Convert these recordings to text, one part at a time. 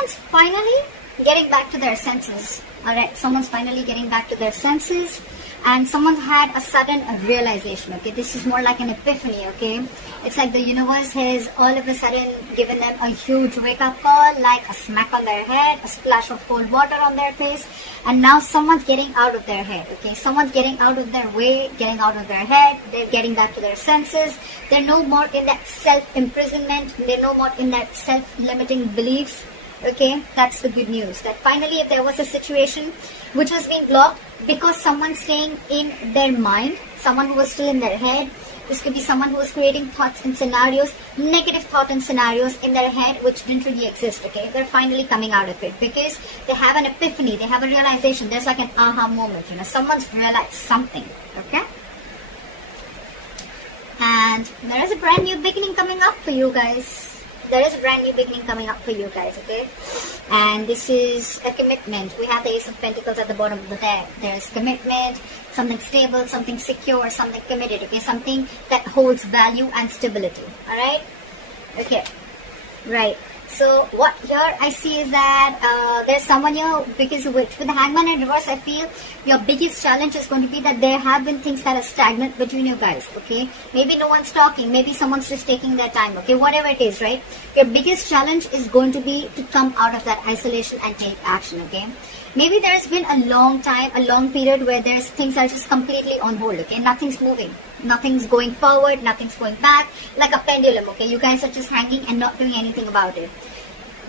someone's finally getting back to their senses. Alright, someone's finally getting back to their senses, and someone's had a sudden realization. Okay, this is more like an epiphany. Okay, it's like the universe has all of a sudden given them a huge wake-up call, like a smack on their head, a splash of cold water on their face, and now someone's getting out of their head. Okay, someone's getting out of their way, getting out of their head. They're getting back to their senses. They're no more in that self-imprisonment. They're no more in that self-limiting beliefs. Okay, that's the good news. That finally, if there was a situation which was being blocked because someone's staying in their mind, someone who was still in their head, this could be someone who was creating thoughts and scenarios, negative thoughts and scenarios in their head which didn't really exist. Okay, they're finally coming out of it because they have an epiphany, they have a realization. There's like an aha moment. Someone's realized something. Okay, and there is a brand new beginning coming up for you guys. There is a brand new beginning coming up for you guys, okay? And this is a commitment. We have the Ace of Pentacles at the bottom of the deck. There is commitment, something stable, something secure, something committed, okay? Something that holds value and stability, alright? Okay, right. So what here I see is that there's someone here, because with the Hangman in reverse, I feel your biggest challenge is going to be that there have been things that are stagnant between you guys, okay? Maybe no one's talking, maybe someone's just taking their time, okay? Whatever it is, right? Your biggest challenge is going to be to come out of that isolation and take action, okay? Maybe there's been a long time, a long period where things are just completely on hold, okay? Nothing's moving. Nothing's going forward, nothing's going back, like a pendulum, okay? You guys are just hanging and not doing anything about it.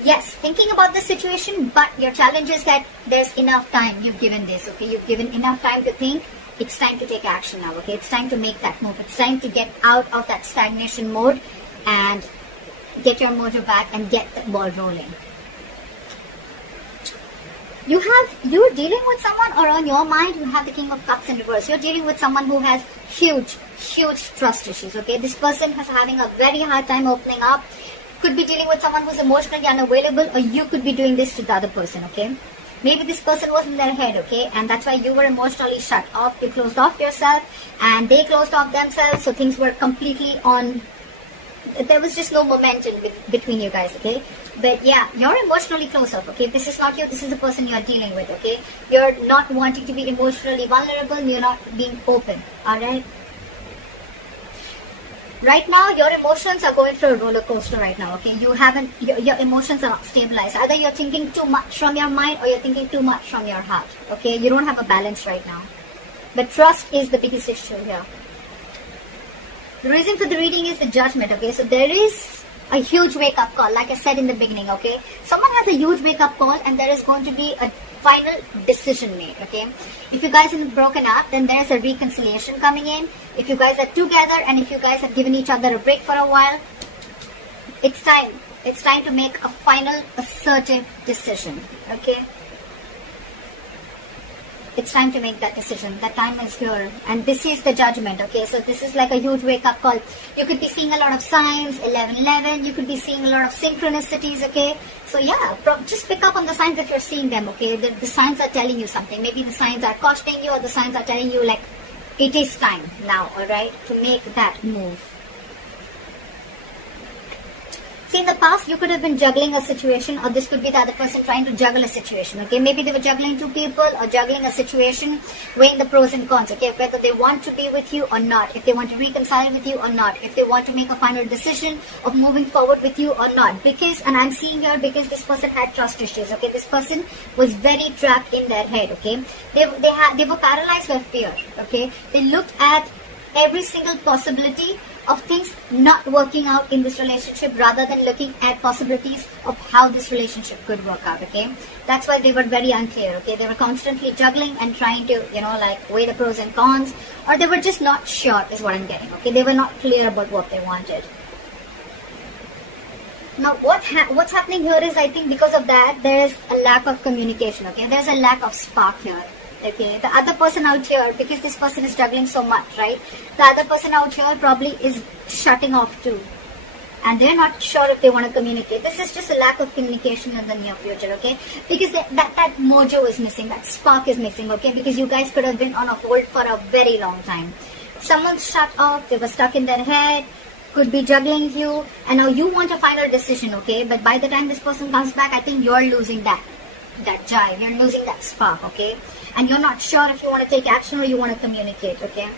Yes, thinking about the situation, but your challenge is that there's enough time you've given this, okay? You've given enough time to think. It's time to take action now, okay? It's time to make that move. It's time to get out of that stagnation mode and get your mojo back and get the ball rolling. You're dealing with someone, or on your mind you have the King of Cups in reverse. You're dealing with someone who has huge trust issues, okay? This person is having a very hard time opening up. Could be dealing with someone who's emotionally unavailable, or you could be doing this to the other person, okay? Maybe this person was in their head, okay? And that's why you were emotionally shut off. You closed off yourself and they closed off themselves, so things were completely on. There was just no momentum between you guys, okay? But yeah, you're emotionally closed off, okay? This is not you, this is the person you're dealing with, okay? You're not wanting to be emotionally vulnerable, you're not being open, alright? Right now, your emotions are going through a roller coaster right now, okay? Your emotions are not stabilized. Either you're thinking too much from your mind or you're thinking too much from your heart, okay? You don't have a balance right now. But trust is the biggest issue here. The reason for the reading is the Judgment, okay? So there is a huge wake-up call, like I said in the beginning, okay? Someone has a huge wake-up call and there is going to be a final decision made, okay? If you guys have broken up, then there's a reconciliation coming in. If you guys are together and if you guys have given each other a break for a while, it's time. It's time to make a final assertive decision, okay? It's time to make that decision. That time is here. And this is the Judgment, okay? So this is like a huge wake-up call. You could be seeing a lot of signs, 11-11. You could be seeing a lot of synchronicities, okay? So yeah, just pick up on the signs if you're seeing them, okay? The signs are telling you something. Maybe the signs are cautioning you, or the signs are telling you, like, it is time now, alright? To make that move. See, in the past, you could have been juggling a situation, or this could be the other person trying to juggle a situation, okay? Maybe they were juggling two people or juggling a situation, weighing the pros and cons, okay? Whether they want to be with you or not, if they want to reconcile with you or not, if they want to make a final decision of moving forward with you or not. Because, and I'm seeing here, because this person had trust issues, okay? This person was very trapped in their head, okay? They were paralyzed by fear, okay? They looked at every single possibility of things not working out in this relationship, rather than looking at possibilities of how this relationship could work out, okay? That's why they were very unclear, okay? They were constantly juggling and trying to, like, weigh the pros and cons, or they were just not sure, is what I'm getting, okay? They were not clear about what they wanted. Now, what's happening here is, I think because of that, there's a lack of communication, okay? There's a lack of spark here. Okay, the other person out here, because this person is juggling so much, right? The other person out here probably is shutting off too. And they're not sure if they want to communicate. This is just a lack of communication in the near future, okay? Because that mojo is missing, that spark is missing, okay? Because you guys could have been on a hold for a very long time. Someone's shut off, they were stuck in their head. could be juggling you, and now you want a final decision, okay? But by the time this person comes back, I think you're losing that jive, you're losing that spark, okay? And you're not sure if you want to take action or you want to communicate, okay?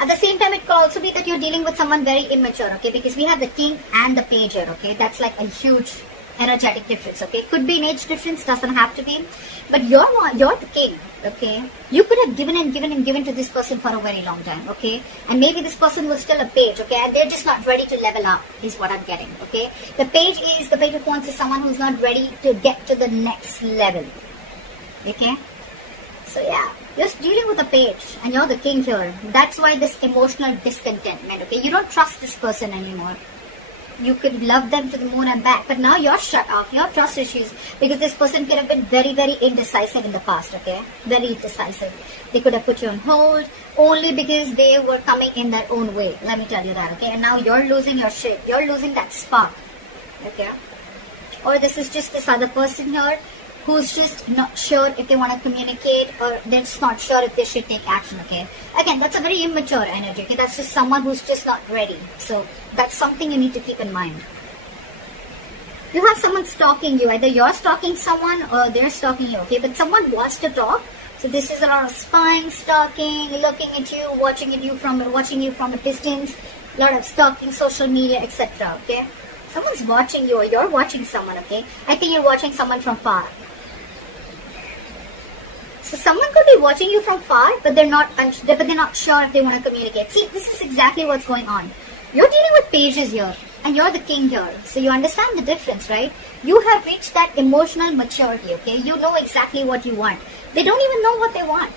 At the same time, it could also be that you're dealing with someone very immature, okay? Because we have the king and the page here, okay? That's like a huge energetic difference, okay? Could be an age difference, doesn't have to be. But you're the king, okay? You could have given to this person for a very long time, okay? And maybe this person was still a page, okay? And they're just not ready to level up, is what I'm getting, okay? The page of wands is someone who's not ready to get to the next level, okay? So yeah, you're dealing with a page and you're the king here. That's why this emotional discontentment, okay? You don't trust this person anymore. You could love them to the moon and back, but now you're shut off. You have trust issues because this person could have been very, very indecisive in the past, okay? Very indecisive. They could have put you on hold only because they were coming in their own way. Let me tell you that, okay? And now you're losing your shape. You're losing that spark, okay? Or this is just this other person here who's just not sure if they want to communicate, or they're just not sure if they should take action, okay? Again, that's a very immature energy, okay? That's just someone who's just not ready. So that's something you need to keep in mind. You have someone stalking you. Either you're stalking someone or they're stalking you, okay? But someone wants to talk. So this is a lot of spying, stalking, looking at you, watching you from a distance, a lot of stalking, social media, etc., okay? Someone's watching you or you're watching someone, okay? I think you're watching someone from far. So someone could be watching you from far, but they're not sure if they want to communicate. See, this is exactly what's going on. You're dealing with pages here, and you're the king here. So you understand the difference, right? You have reached that emotional maturity, okay? You know exactly what you want. They don't even know what they want.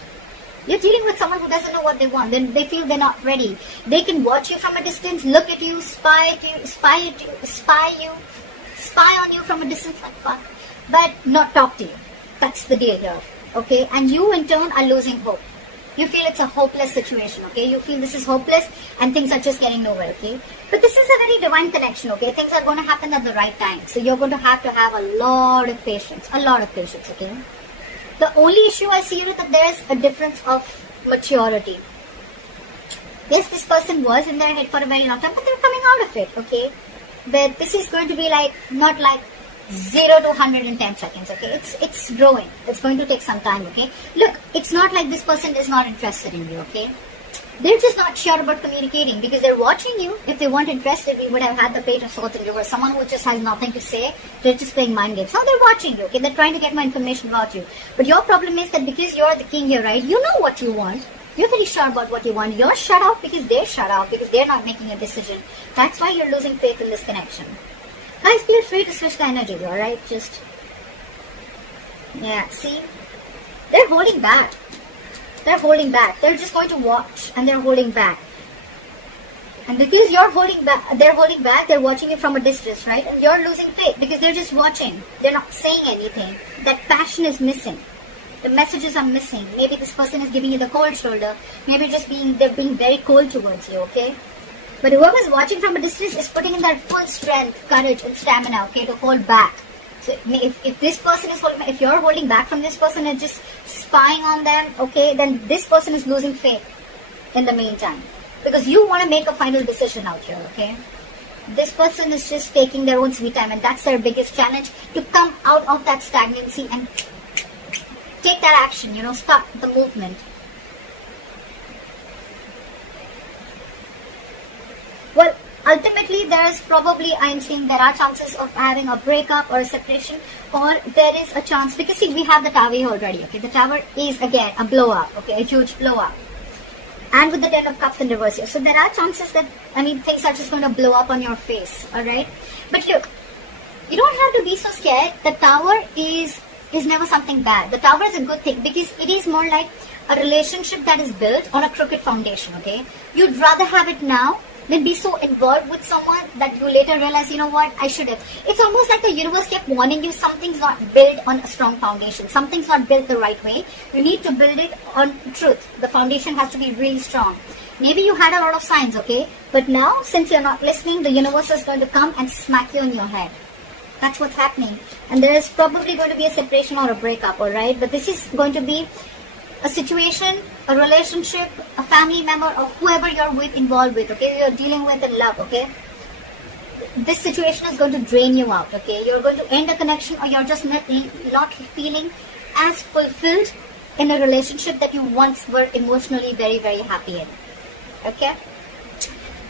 You're dealing with someone who doesn't know what they want. Then they feel they're not ready. They can watch you from a distance, look at you, spy on you from a distance like fuck, but not talk to you. That's the deal here. Okay, and you in turn are losing hope. You feel it's a hopeless situation, okay? You feel this is hopeless and things are just getting nowhere, okay? But this is a very divine connection, okay? Things are going to happen at the right time. So you're going to have a lot of patience, okay? The only issue I see is that there is a difference of maturity. Yes, this person was in their head for a very long time, but they're coming out of it, okay? But this is going to be like, not like 0 to 110 seconds, okay? It's growing. It's going to take some time, okay? Look, it's not like this person is not interested in you, okay? They're just not sure about communicating because they're watching you. If they weren't interested, we would have had the Page of Swords in reverse. Someone who just has nothing to say, they're just playing mind games. Now they're watching you, okay? They're trying to get more information about you. But your problem is that because you're the king here, right? You know what you want. You're very sure about what you want. You're shut off because they're shut off because they're not making a decision. That's why you're losing faith in this connection. Guys, feel free to switch the energy, alright? Just, yeah, see? They're holding back. They're holding back. They're just going to watch and they're holding back. And because you're holding back, they're watching you from a distance, right? And you're losing faith because they're just watching. They're not saying anything. That passion is missing. The messages are missing. Maybe this person is giving you the cold shoulder. Maybe they're being very cold towards you, okay? But whoever's watching from a distance is putting in their full strength, courage, and stamina, okay, to hold back. So if this person is if you're holding back from this person and just spying on them, okay, then this person is losing faith in the meantime. Because you want to make a final decision out here, okay? This person is just taking their own sweet time, and that's their biggest challenge, to come out of that stagnancy and take that action, start the movement. Well, ultimately, I'm seeing there are chances of having a breakup or a separation, or there is a chance, because see, we have the Tower here already, okay? The Tower is, again, a blow up, okay? A huge blow up. And with the 10 of Cups in reverse here. So there are chances that, things are just going to blow up on your face, alright? But look, you don't have to be so scared. The Tower is never something bad. The Tower is a good thing because it is more like a relationship that is built on a crooked foundation, okay? You'd rather have it now than be so involved with someone that you later realize, you know what, I should have. It's almost like the universe kept warning you, something's not built on a strong foundation. Something's not built the right way. You need to build it on truth. The foundation has to be really strong. Maybe you had a lot of signs, okay? But now, since you're not listening, the universe is going to come and smack you in your head. That's what's happening. And there is probably going to be a separation or a breakup, alright? But this is going to be a situation a relationship, a family member, or whoever you're involved with, okay, you're dealing with in love, okay, this situation is going to drain you out, okay, you're going to end a connection, or you're just not feeling as fulfilled in a relationship that you once were emotionally very, very happy in, okay.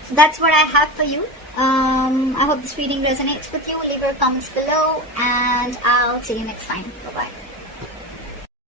So that's what I have for you. I hope this reading resonates with you. Leave your comments below, and I'll see you next time. Bye-bye.